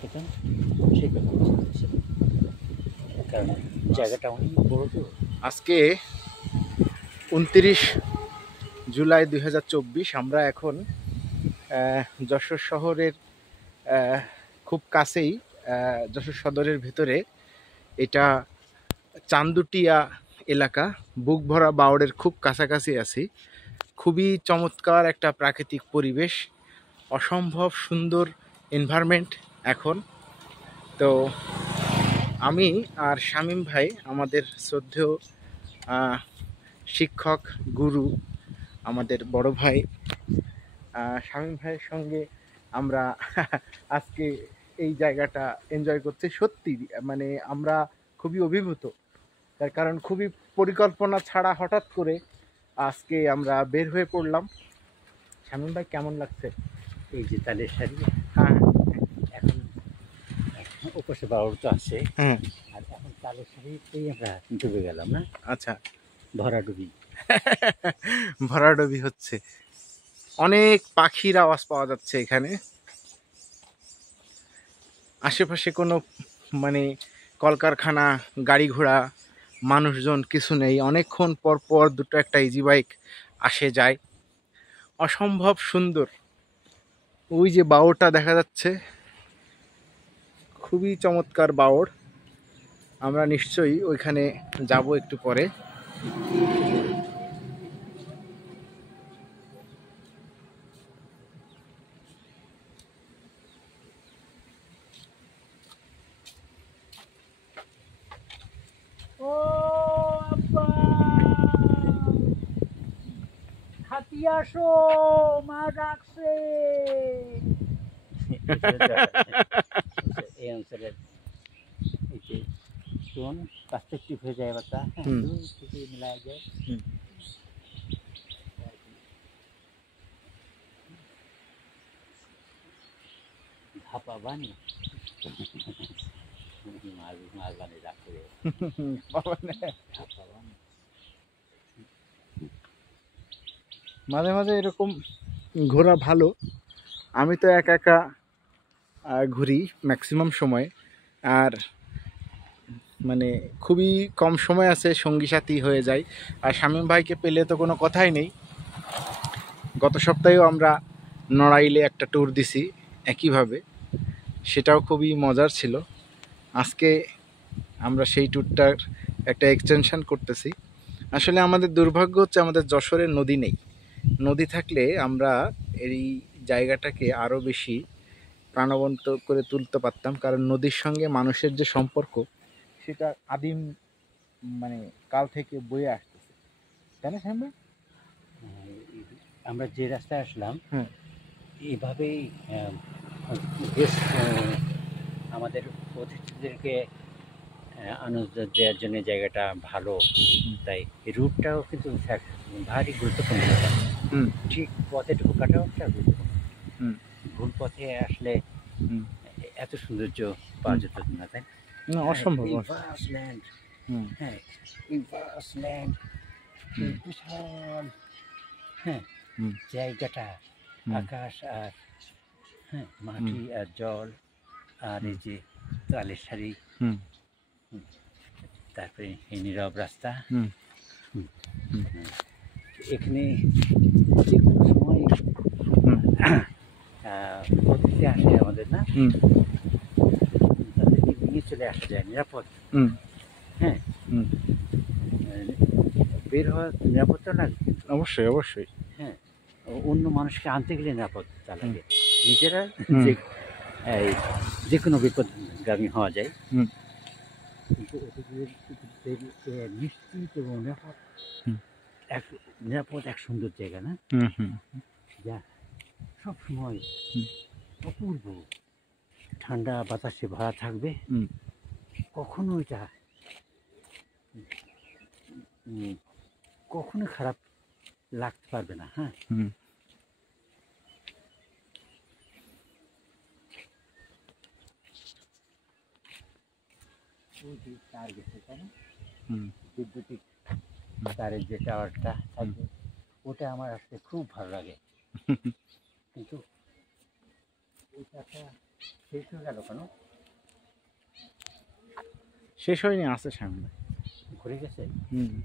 পেতাম সেই কথা বলছিলাম, কারণ জায়গাটা অনেক বড় তো। আজকে 29 জুলাই 2024। আমরা এখন যশোর শহরের খুব কাছেই, যশোর সদরের ভিতরে। এটা চান্দুটিয়া এলাকা, বুক ভরা বাওড়ের খুব কাছাকাছি আছি। খুবই চমৎকার একটা প্রাকৃতিক পরিবেশ, অসম্ভব সুন্দর এনভায়রনমেন্ট এখন। তো আমি আর শামীম ভাই, আমাদের শ্রদ্ধেয় শিক্ষক, গুরু, আমাদের বড় ভাই শামীম ভাইয়ের সঙ্গে আমরা আজকে এই জায়গাটা এনজয় করছি। সত্যি মানে আমরা খুবই অভিভূত, তার কারণ খুবই পরিকল্পনা ছাড়া হঠাৎ করে আজকে আমরা বের হয়ে পড়লাম। শামীম ভাই, কেমন লাগছে? এই যে তালের শাড়ি, হ্যাঁ এখন ওপাশে বাউর তো আছে, হ্যাঁ। আর এখন তালের শাড়িতেই আমরা ডুবে গেলাম না, আচ্ছা, ভরাডুবি। ভরাডুবি হচ্ছে, অনেক পাখির আওয়াজ পাওয়া যাচ্ছে এখানে। আশেপাশে কোনো মানে কলকারখানা, গাড়ি ঘোড়া, মানুষজন কিছু নেই। অনেকক্ষণ পর পর দুটো একটা ইজি বাইক আসে যায়। অসম্ভব সুন্দর। ওই যে বাওরটা দেখা যাচ্ছে, খুবই চমৎকার বাওর। আমরা নিশ্চয়ই ওইখানে যাব একটু পরে। ও আব্বা, হাতি আসো, মা ডাকছে। এই অঞ্চলের এই যে টোন পার্সপেক্টিভ হয়ে যায় ব্যাপারটা, হ্যাঁ, দূর থেকে মিলায় যায়। ধাপা বানি মাছ মাছ বানি রাখতে ধাপা বানি। মাঝে মাঝে এরকম ঘোরা ভালো। আমি তো একা একা ঘুরি ম্যাক্সিমাম সময়, আর মানে খুবই কম সময় আছে সঙ্গী সাথী হয়ে যায়। আর শামীম ভাইকে পেলে তো কোনো কথাই নেই। গত সপ্তাহেও আমরা নড়াইলে একটা ট্যুর দিছি একইভাবে, সেটাও খুবই মজার ছিল। আজকে আমরা সেই ট্যুরটার একটা এক্সটেনশন করতেছি। আসলে আমাদের দুর্ভাগ্য হচ্ছে আমাদের যশোরের নদী নেই। নদী থাকলে আমরা এই জায়গাটাকে আরও বেশি প্রাণবন্ত করে তুলতে পারতাম, কারণ নদীর সঙ্গে মানুষের যে সম্পর্ক, সেটা আদিম মানে কাল থেকে বয়ে আসতেছে, তাই না শ্যাম ভাই? আমরা যে রাস্তায় আসলাম হ্যাঁ এইভাবেই গেস্ট আমাদের অতিথিদেরকে আনন্দ দেওয়ার জন্য জায়গাটা ভালো, তাই রুটটাও কিন্তু ভারী গুরুত্বপূর্ণ ব্যাপার। হুম ঠিক পথে ঢোকাটাও একটা গুরুত্বপূর্ণ। হুম ভুল পথে আসলে হুম এত সৌন্দর্য পাওয়া যেত না, তাই না, অসম্ভব। এই ভাস্ট ল্যান্ড, হুম হ্যাঁ, এই ভাস্ট ল্যান্ড, এই হুম বিশাল, হ্যাঁ, হুম জায়গাটা, হুম আকাশ আর হ্যাঁ মাটি আর জল, আর এই যে তালের শাড়ি, হুম তারপরে এই নীরব রাস্তা। হুম হুম, হুম হুম। এখানে যে কোনো সময় হুম অতিথি আসে আমাদের, না, হুম তাদেরকে নিয়ে চলে আসা যায় নিরাপদ। হুম হ্যাঁ, হুম বের হওয়া নিরাপত্তা লাগে কিন্তু, অবশ্যই অবশ্যই। হ্যাঁ, অন্য মানুষকে আনতে গেলে নিরাপত্তা লাগে, নিজেরা হুম যে এই যে কোনো বিপদগামী হওয়া যায়, হুম কিন্তু অতিথিদের নিশ্চিত এবং নিরাপদ হুম এক নিরাপদ এক সুন্দর জায়গা, না, হুম হুম যা সবসময় হুম অপূর্ব ঠান্ডা বাতাসে ভরা থাকবে। হুম কখনো এটা কখনো খারাপ লাগতে পারবে না। হ্যাঁ, হুম ওই যে তার গেছে, তাই না, হুম বৈদ্যুতিক তারের যে টাওয়ারটা থাকবে, ওটা আমার আসলে খুব ভালো লাগে। কিন্তু ওইটা একটা শেষ হয়ে গেল কেন? শেষ হয়নি, আছে সামনে। ঘুরে গেছে? হুম।